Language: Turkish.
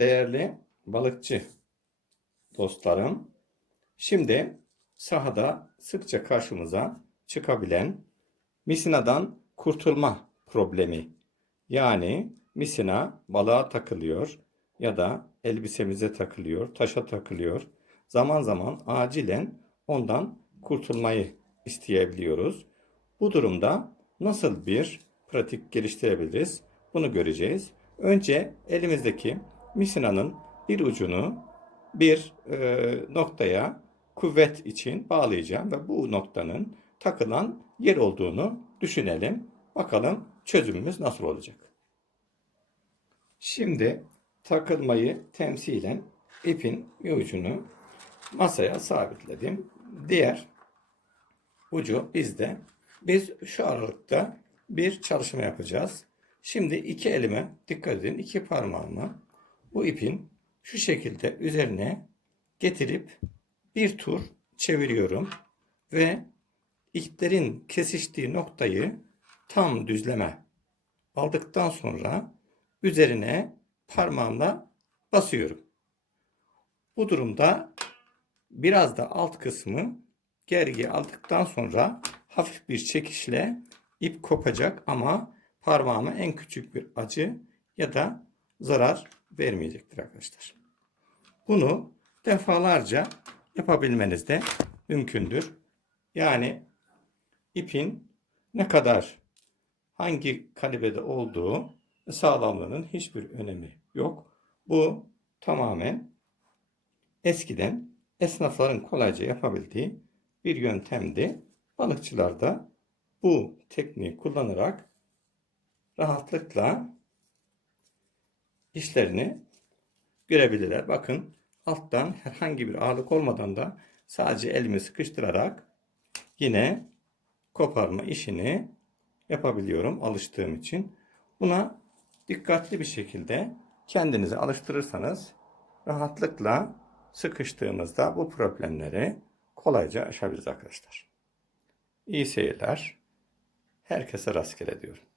Değerli balıkçı dostlarım, şimdi sahada sıkça karşımıza çıkabilen misinadan kurtulma problemi. Yani misina balığa takılıyor ya da elbisemize takılıyor, taşa takılıyor. Zaman zaman acilen ondan kurtulmayı isteyebiliyoruz. Bu durumda nasıl bir pratik geliştirebiliriz? Bunu göreceğiz. Önce elimizdeki misinanın bir ucunu bir e, noktaya kuvvet için bağlayacağım ve bu noktanın takılan yer olduğunu düşünelim. Bakalım çözümümüz nasıl olacak. Şimdi takılmayı temsilen ipin bir ucunu masaya sabitledim. Diğer ucu bizde. Biz şu aralıkta bir çalışma yapacağız. Şimdi iki elime dikkat edin. iki parmağımı bu ipin şu şekilde üzerine getirip bir tur çeviriyorum ve iplerin kesiştiği noktayı tam düzleme aldıktan sonra üzerine parmağımla basıyorum. Bu durumda biraz da alt kısmı gergi aldıktan sonra hafif bir çekişle ip kopacak ama parmağıma en küçük bir acı ya da zarar vermeyecektir arkadaşlar. Bunu defalarca yapabilmeniz de mümkündür. Yani ipin ne kadar hangi kalibrede olduğu ve sağlamlığının hiçbir önemi yok. Bu tamamen eskiden esnafların kolayca yapabildiği bir yöntemdi. Balıkçılar da bu tekniği kullanarak rahatlıkla işlerini görebilirler. Bakın alttan herhangi bir ağırlık olmadan da sadece elimi sıkıştırarak yine koparma işini yapabiliyorum alıştığım için. Buna dikkatli bir şekilde kendinizi alıştırırsanız rahatlıkla sıkıştığımızda bu problemleri kolayca aşabiliriz arkadaşlar. İyi seyirler. Herkese rastgele diyorum.